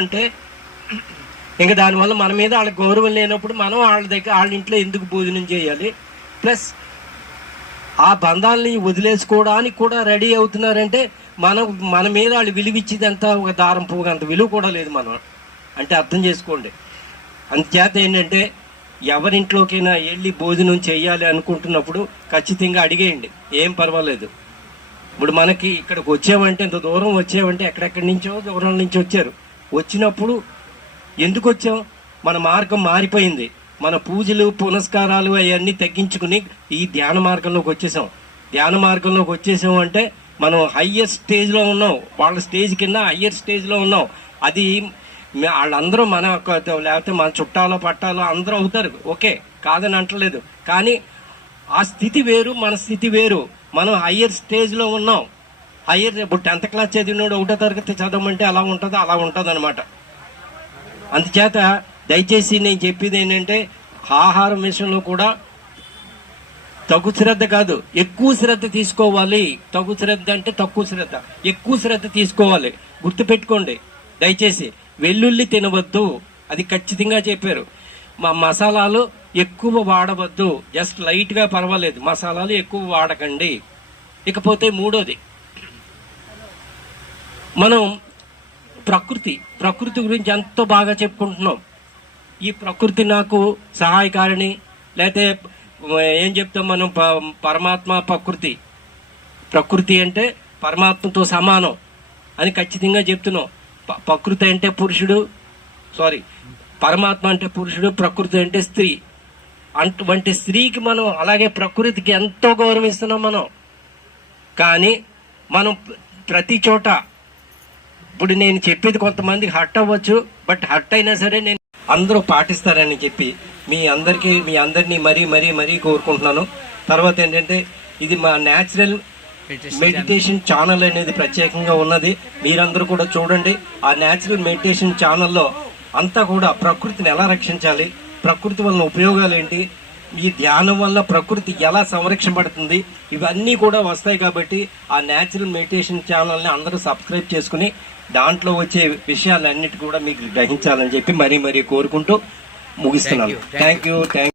అంటే ఇంకా దానివల్ల మన మీద వాళ్ళకి గౌరవం లేనప్పుడు మనం వాళ్ళ ఇంట్లో ఎందుకు భోజనం చేయాలి? ప్లస్ ఆ బంధాలని వదిలేసుకోవడానికి కూడా రెడీ అవుతున్నారంటే మన మీద వాళ్ళు విలువిచ్చేది అంత ఒక దారం పోగు అంత విలువ కూడా లేదు మనం అంటే అర్థం చేసుకోండి. అందుచేత ఏంటంటే ఎవరింట్లోకైనా వెళ్ళి భోజనం చేయాలి అనుకుంటున్నప్పుడు ఖచ్చితంగా అడిగేయండి, ఏం పర్వాలేదు. ఇప్పుడు మనకి ఇక్కడికి వచ్చామంటే ఇంత దూరం వచ్చామంటే ఎక్కడెక్కడి నుంచో దూరం నుంచి వచ్చారు. వచ్చినప్పుడు ఎందుకు వచ్చాం? మన మార్గం మారిపోయింది. మన పూజలు పునస్కారాలు అవన్నీ తగ్గించుకుని ఈ ధ్యాన మార్గంలోకి వచ్చేసాం. ధ్యాన మార్గంలోకి వచ్చేసాం అంటే మనం హయ్యర్ స్టేజ్లో ఉన్నాం, వాళ్ళ స్టేజ్ కింద హయ్యర్ స్టేజ్లో ఉన్నాం. అది వాళ్ళందరూ మన లేకపోతే మన చుట్టాలో పట్టాలో అందరూ అవుతారు, ఓకే, కాదని అంటలేదు. కానీ ఆ స్థితి వేరు, మన స్థితి వేరు. మనం హయ్యర్ స్టేజ్లో ఉన్నాం. ఇప్పుడు 10th క్లాస్ చదివినోడు 1వ తరగతి చదవమంటే అలా ఉంటుంది, అలా ఉంటుంది అనమాట. అందుచేత దయచేసి నేను చెప్పేది ఏంటంటే ఆహారం విషయంలో కూడా తగు శ్రద్ధ కాదు, ఎక్కువ శ్రద్ధ తీసుకోవాలి. తగు శ్రద్ధ అంటే తక్కువ శ్రద్ధ, ఎక్కువ శ్రద్ధ తీసుకోవాలి. గుర్తుపెట్టుకోండి దయచేసి. వెల్లుల్లి తినవద్దు, అది ఖచ్చితంగా చెప్పారు. మసాలాలు ఎక్కువ వాడవద్దు, జస్ట్ లైట్గా పర్వాలేదు, మసాలాలు ఎక్కువ వాడకండి. ఇకపోతే మూడోది, మనం ప్రకృతి గురించి ఎంతో బాగా చెప్పుకుంటున్నాం. ఈ ప్రకృతి నాకు సహాయకారిణి, లేకపోతే ఏం చెప్తాం మనం, పరమాత్మ ప్రకృతి అంటే పరమాత్మతో సమానం అని ఖచ్చితంగా చెప్తున్నాం. ప్రకృతి అంటే పరమాత్మ అంటే పురుషుడు, ప్రకృతి అంటే స్త్రీ. అటువంటి స్త్రీకి మనం అలాగే ప్రకృతికి ఎంతో గౌరవిస్తున్నాం మనం. కానీ మనం ప్రతి చోట, ఇప్పుడు నేను చెప్పేది కొంతమందికి హర్ట్ అవ్వచ్చు, బట్ హర్ట్ అయినా సరే నేను అందరూ పాటిస్తారని చెప్పి మీ అందరినీ మరీ కోరుకుంటున్నాను. తర్వాత ఏంటంటే ఇది మా న్యాచురల్ మెడిటేషన్ ఛానల్ అనేది ప్రత్యేకంగా ఉన్నది, మీరందరూ కూడా చూడండి. ఆ న్యాచురల్ మెడిటేషన్ ఛానల్లో అంతా కూడా ప్రకృతిని ఎలా రక్షించాలి, ప్రకృతి వలన ఉపయోగాలు ఏంటి, ఈ ధ్యానం వల్ల ప్రకృతి ఎలా సంరక్షింపబడుతుంది, ఇవన్నీ కూడా వస్తాయి. కాబట్టి ఆ న్యాచురల్ మెడిటేషన్ ఛానల్ని అందరూ సబ్స్క్రైబ్ చేసుకుని దాంట్లో వచ్చే విషయాలన్నిటి కూడా మీకు గ్రహించాలని చెప్పి మరీ కోరుకుంటూ ముగిస్తున్నాను. Thank you.